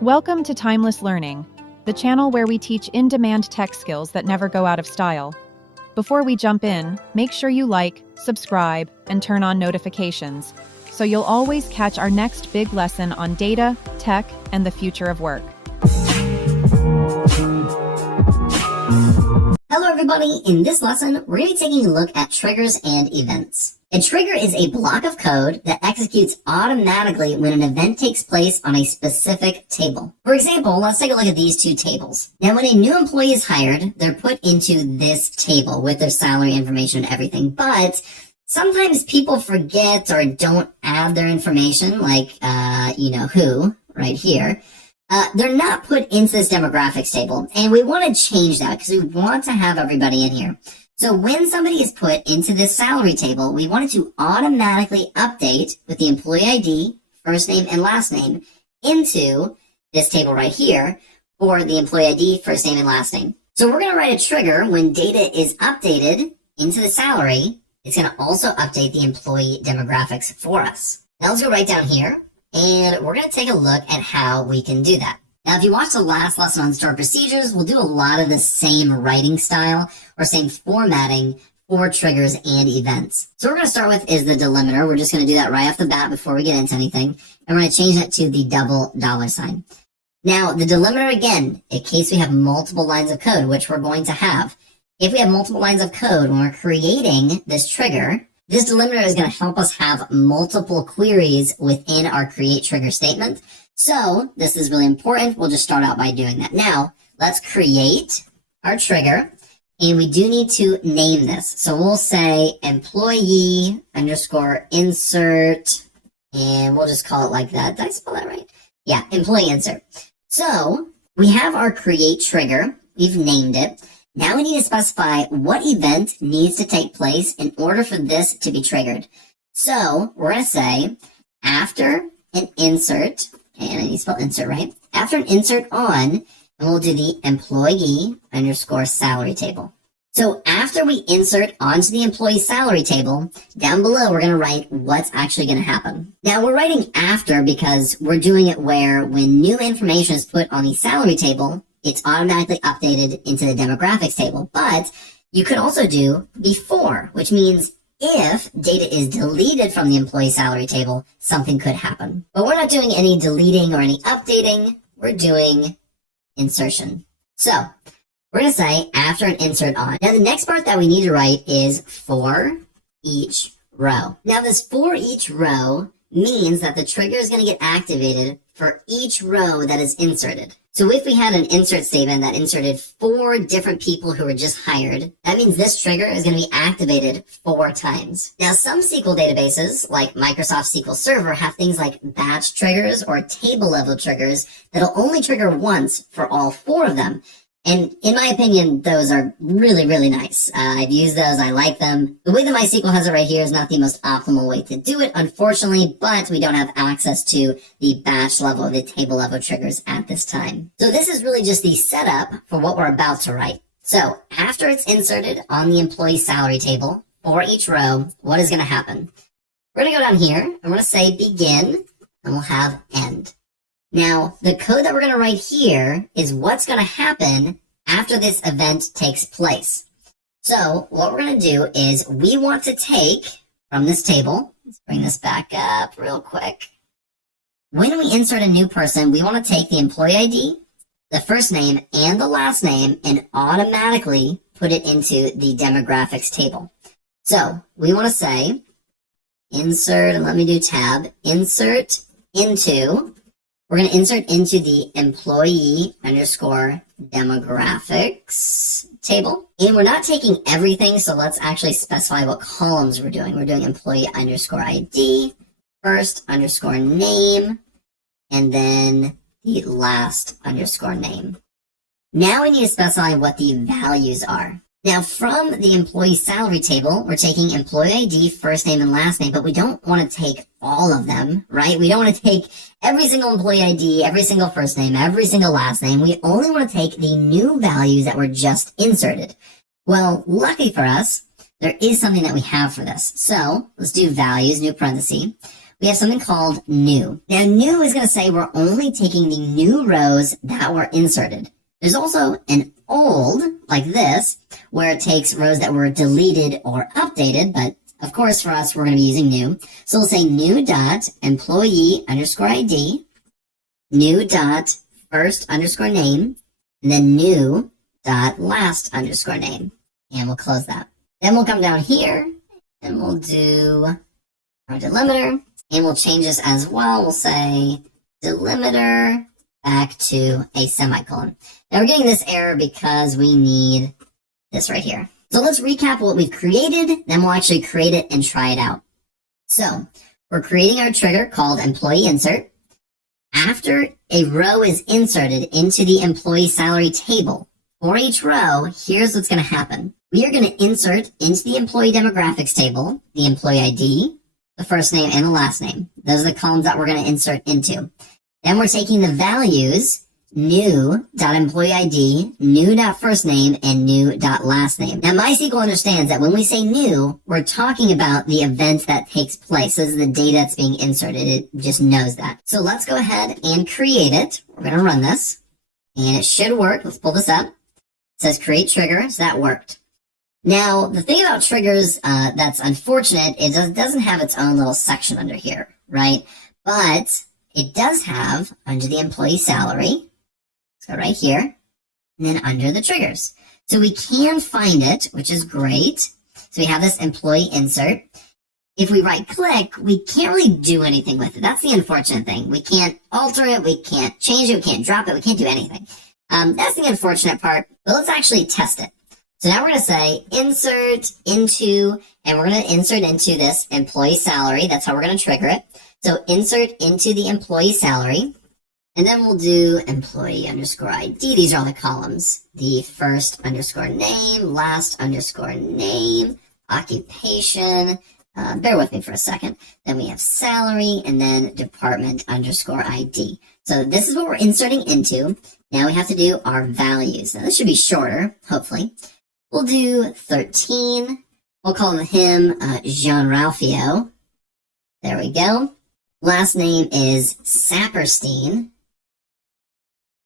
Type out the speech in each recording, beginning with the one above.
Welcome to Timeless Learning, the channel where we teach in-demand tech skills that never go out of style. Before we jump in, make sure you like, subscribe, and turn on notifications, so you'll always catch our next big lesson on data, tech, and the future of work. Hello everybody, in this lesson, we're going to be taking a look at triggers and events. A trigger is a block of code that executes automatically when an event takes place on a specific table. For example, let's take a look at these two tables. Now, when a new employee is hired, they're put into this table with their salary information and everything, but sometimes people forget or don't add their information, like, who, right here. They're not put into this demographics table, and we want to change that because we want to have everybody in here. So when somebody is put into this salary table, we want it to automatically update with the employee ID, first name and last name, into this table right here for the employee ID, first name and last name. So we're going to write a trigger when data is updated into the salary. It's going to also update the employee demographics for us. Now let's go right down here, and we're going to take a look at how we can do that. Now, if you watched the last lesson on stored procedures, we'll do a lot of the same writing style or same formatting for triggers and events. So what we're going to start with is the delimiter. We're just going to do that right off the bat before we get into anything. And we're going to change it to the $. Now, the delimiter, again, in case we have multiple lines of code, which we're going to have. If we have multiple lines of code when we're creating this trigger, this delimiter is going to help us have multiple queries within our create trigger statement. So this is really important. We'll just start out by doing that. Now, let's create our trigger, and we do need to name this. So we'll say employee underscore insert, and we'll just call it like that. Did I spell that right? Yeah, employee insert. So we have our create trigger. We've named it. Now we need to specify what event needs to take place in order for this to be triggered. So we're going to say after an insert, and I need to spell insert right, after an insert on, and we'll do the employee underscore salary table. So after we insert onto the employee salary table, down below we're going to write what's actually going to happen. Now we're writing after because we're doing it where when new information is put on the salary table, it's automatically updated into the demographics table. But you could also do before, which means if data is deleted from the employee salary table, something could happen. But we're not doing any deleting or any updating. We're doing insertion. So we're going to say after an insert on. Now the next part that we need to write is for each row. Now this for each row means that the trigger is going to get activated for each row that is inserted. So if we had an insert statement that inserted 4 different people who were just hired, that means this trigger is going to be activated 4 times. Now, some SQL databases, like Microsoft SQL Server, have things like batch triggers or table level triggers that'll only trigger once for all 4 of them. And in my opinion, those are really, really nice. I've used those. I like them. The way that MySQL has it right here is not the most optimal way to do it, unfortunately, but we don't have access to the batch level or the table level triggers at this time. So this is really just the setup for what we're about to write. So after it's inserted on the employee salary table for each row, what is going to happen? We're going to go down here and we're going to say begin, and we'll have end. Now, the code that we're going to write here is what's going to happen after this event takes place. So what we're going to do is we want to take from this table, let's bring this back up real quick. When we insert a new person, we want to take the employee ID, the first name, and the last name, and automatically put it into the demographics table. So we want to say insert, and let me do tab, insert into. We're going to insert into the employee underscore demographics table. And we're not taking everything, so let's actually specify what columns we're doing. We're doing employee underscore ID, first underscore name, and then the last underscore name. Now we need to specify what the values are. Now, from the employee salary table, we're taking employee ID, first name, and last name, but we don't want to take all of them, right? We don't want to take every single employee ID, every single first name, every single last name. We only want to take the new values that were just inserted. Well, lucky for us, there is something that we have for this. So let's do values, new parenthesis. we have something called new. Now, new is going to say we're only taking the new rows that were inserted. There's also an old, like this, where it takes rows that were deleted or updated, but of course for us, we're going to be using new. So we'll say new dot employee underscore ID, new dot first underscore name, and then new dot last underscore name. And we'll close that. Then we'll come down here and we'll do our delimiter, and we'll change this as well. We'll say delimiter back to a semicolon. Now we're getting this error because we need this right here. So let's recap what we've created, then we'll actually create it and try it out. So we're creating our trigger called employee insert. After a row is inserted into the employee salary table, for each row, here's what's going to happen. We are going to insert into the employee demographics table the employee ID, the first name, and the last name. Those are the columns that we're going to insert into. Then we're taking the values new.employee ID, new.first name, and new.last name. Now, MySQL understands that when we say new, we're talking about the event that takes place. This is the data that's being inserted. It just knows that. So let's go ahead and create it. We're going to run this, and it should work. Let's pull this up. It says create trigger, so that worked. Now, the thing about triggers that's unfortunate is it doesn't have its own little section under here, right? But it does have under the employee salary. So right here, and then under the triggers. So we can find it, which is great. So we have this employee insert. If we right click, we can't really do anything with it. That's the unfortunate thing. We can't alter it, we can't change it, we can't drop it, we can't do anything. That's the unfortunate part, but let's actually test it. So now we're going to say insert into, and we're going to insert into this employee salary. That's how we're going to trigger it. So insert into the employee salary. And then we'll do employee underscore ID. These are all the columns. The first underscore name, last underscore name, occupation. Bear with me for a second. Then we have salary, and then department underscore ID. So this is what we're inserting into. Now we have to do our values. Now this should be shorter, hopefully. We'll do 13. We'll call him Jean-Ralphio. There we go. Last name is Saperstein.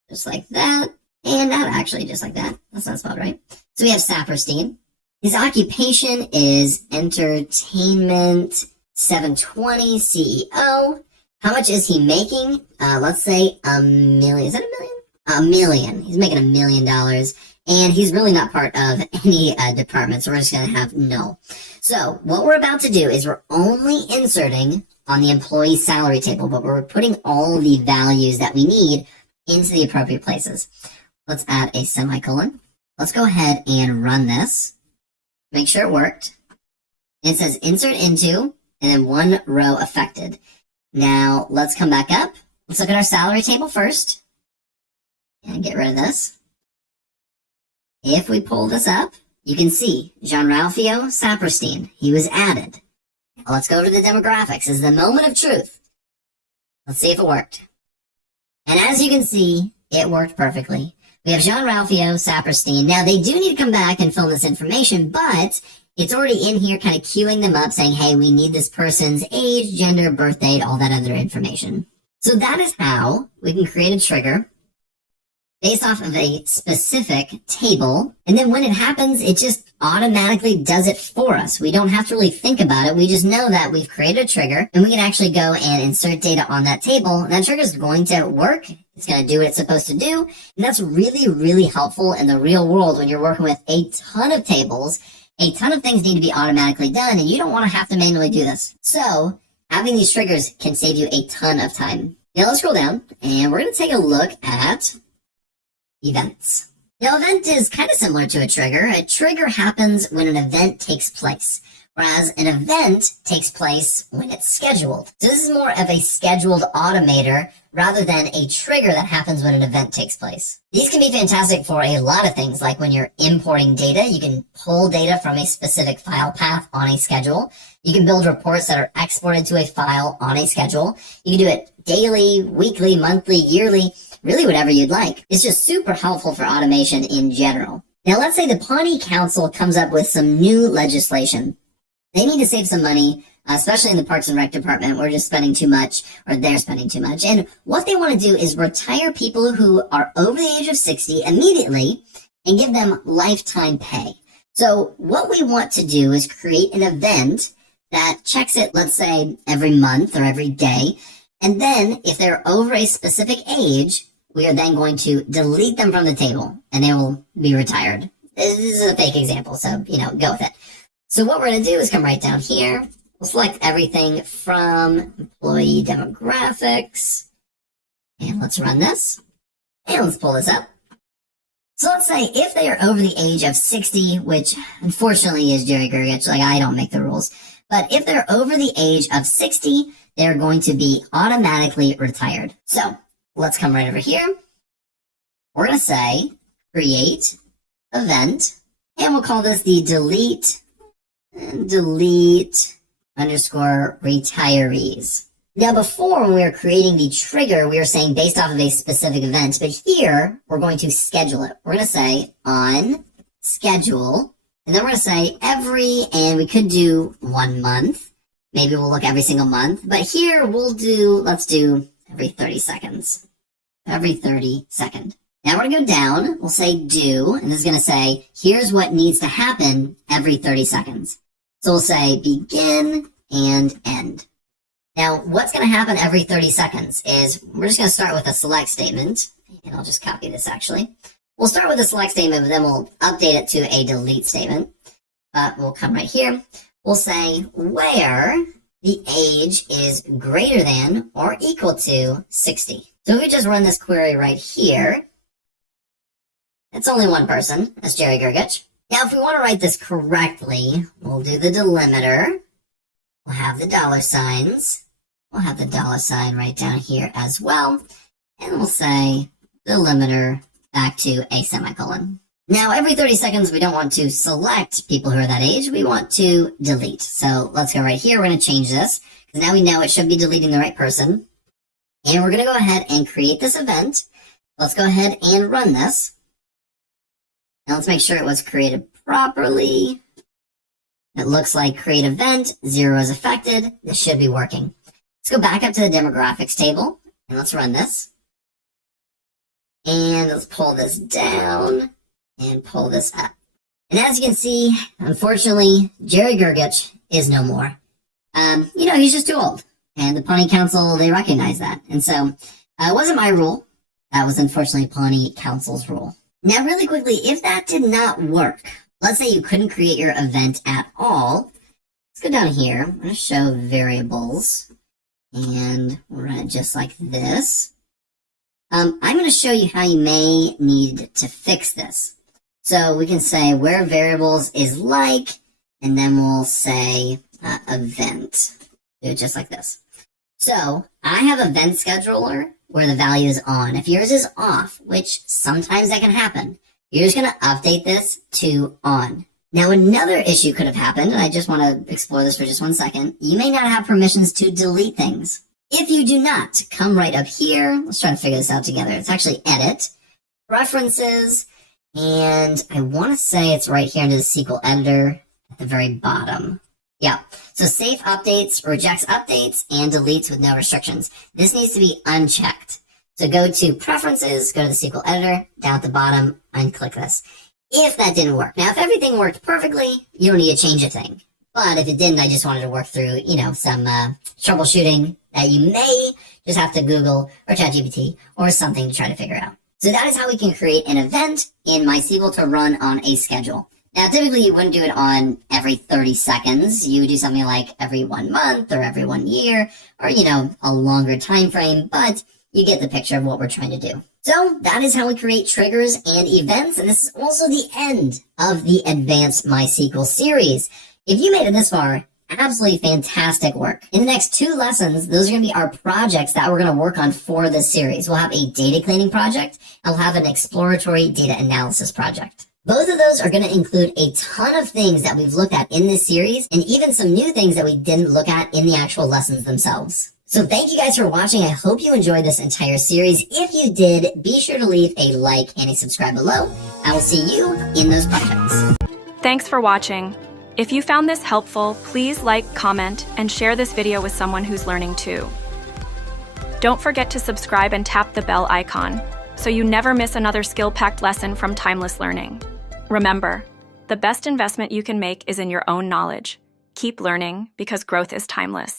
Just like that, and not actually just like that. That's not spelled right. So we have Saperstein. His occupation is entertainment 720 CEO. How much is he making? Let's say $1 million. Is that $1 million? $1 million. He's making $1 million, and he's really not part of any department, so we're just going to have no. So what we're about to do is we're only inserting on the employee salary table, but we're putting all the values that we need into the appropriate places. Let's add a semicolon. Let's go ahead and run this. Make sure it worked. It says insert into, and then one row affected. Now let's come back up. Let's look at our salary table first. And get rid of this. If we pull this up, you can see Jean-Ralphio Saperstein. He was added. Now let's go to the demographics. This is the moment of truth. Let's see if it worked. And as you can see, it worked perfectly. We have Jean-Ralphio Saperstein. Now, they do need to come back and fill in this information, but it's already in here kind of queuing them up saying, hey, we need this person's age, gender, birth date, all that other information. So that is how we can create a trigger based off of a specific table. And then when it happens, it just automatically does it for us. We don't have to really think about it. We just know that we've created a trigger, and we can actually go and insert data on that table. And that trigger is going to work. It's going to do what it's supposed to do. And that's really, really helpful in the real world when you're working with a ton of tables. A ton of things need to be automatically done, and you don't want to have to manually do this. So having these triggers can save you a ton of time. Now let's scroll down, and we're going to take a look at events. Now, event is kind of similar to a trigger. A trigger happens when an event takes place, whereas an event takes place when it's scheduled. So this is more of a scheduled automator rather than a trigger that happens when an event takes place. These can be fantastic for a lot of things, like when you're importing data, you can pull data from a specific file path on a schedule. You can build reports that are exported to a file on a schedule. You can do it daily, weekly, monthly, yearly, really whatever you'd like. It's just super helpful for automation in general. Now let's say the Pawnee Council comes up with some new legislation. They need to save some money especially in the Parks and Rec department. We're just spending too much, or they're spending too much. And what they want to do is retire people who are over the age of 60 immediately and give them lifetime pay. So what we want to do is create an event that checks it, let's say, every month or every day. And then if they're over a specific age, we are then going to delete them from the table and they will be retired. This is a fake example, so, go with it. So what we're going to do is come right down here. We'll select everything from employee demographics. And let's run this. And let's pull this up. So let's say if they are over the age of 60, which unfortunately is Jerry Gergich, like I don't make the rules. But if they're over the age of 60, they're going to be automatically retired. So let's come right over here. We're going to say create event, and we'll call this the delete underscore retirees. Now before, when we were creating the trigger, we were saying based off of a specific event, but here we're going to schedule it. We're going to say on schedule, and then we're going to say every, and we could do 1 month. Maybe we'll look every single month, but here let's do every 30 seconds. Every 30 second. Now we're going to go down, we'll say do, and this is going to say, here's what needs to happen every 30 seconds. So we'll say begin and end. Now what's going to happen every 30 seconds is, we're just going to start with a select statement, and I'll just copy this actually. We'll start with a select statement, but then we'll update it to a delete statement. We'll come right here. We'll say where the age is greater than or equal to 60. So if we just run this query right here, it's only one person, that's Jerry Gergich. Now if we want to write this correctly, we'll do the delimiter. We'll have the dollar signs. We'll have the dollar sign right down here as well. And we'll say delimiter back to a semicolon. Now, every 30 seconds, we don't want to select people who are that age. We want to delete. So let's go right here. We're going to change this because now we know it should be deleting the right person. And we're going to go ahead and create this event. Let's go ahead and run this. Now let's make sure it was created properly. It looks like create event, 0 is affected. This should be working. Let's go back up to the demographics table and let's run this. And let's pull this down and pull this up. And as you can see, unfortunately, Jerry Gergich is no more. He's just too old. And the Pawnee Council, they recognize that. And so it wasn't my rule. That was unfortunately Pawnee Council's rule. Now, really quickly, if that did not work, let's say you couldn't create your event at all. Let's go down here. I'm going to show variables. And we'll run it just like this. I'm going to show you how you may need to fix this. So we can say where variables is like, and then we'll say event. Do it just like this. So I have event scheduler where the value is on. If yours is off, which sometimes that can happen, you're just going to update this to on. Now another issue could have happened, and I just want to explore this for just 1 second. You may not have permissions to delete things. If you do not, come right up here. Let's try to figure this out together. It's actually edit, preferences, and I want to say it's right here under the SQL editor at the very bottom. Yeah, so safe updates, rejects updates, and deletes with no restrictions. This needs to be unchecked. So go to preferences, go to the SQL editor, down at the bottom, unclick this. If that didn't work. Now, if everything worked perfectly, you don't need to change a thing. But if it didn't, I just wanted to work through, some troubleshooting that you may just have to Google or ChatGPT or something to try to figure out. So that is how we can create an event in MySQL to run on a schedule. Now, typically you wouldn't do it on every 30 seconds. You would do something like every 1 month or every 1 year or, a longer time frame, but you get the picture of what we're trying to do. So that is how we create triggers and events, and this is also the end of the Advanced MySQL series. If you made it this far, absolutely fantastic work. In the next 2 lessons, those are going to be our projects that we're going to work on for this series. We'll have a data cleaning project, and we'll have an exploratory data analysis project. Both of those are going to include a ton of things that we've looked at in this series, and even some new things that we didn't look at in the actual lessons themselves. So thank you guys for watching. I hope you enjoyed this entire series. If you did, be sure to leave a like and a subscribe below. I will see you in those projects. Thanks for watching. If you found this helpful, please like, comment, and share this video with someone who's learning too. Don't forget to subscribe and tap the bell icon so you never miss another skill-packed lesson from Timeless Learning. Remember, the best investment you can make is in your own knowledge. Keep learning because growth is timeless.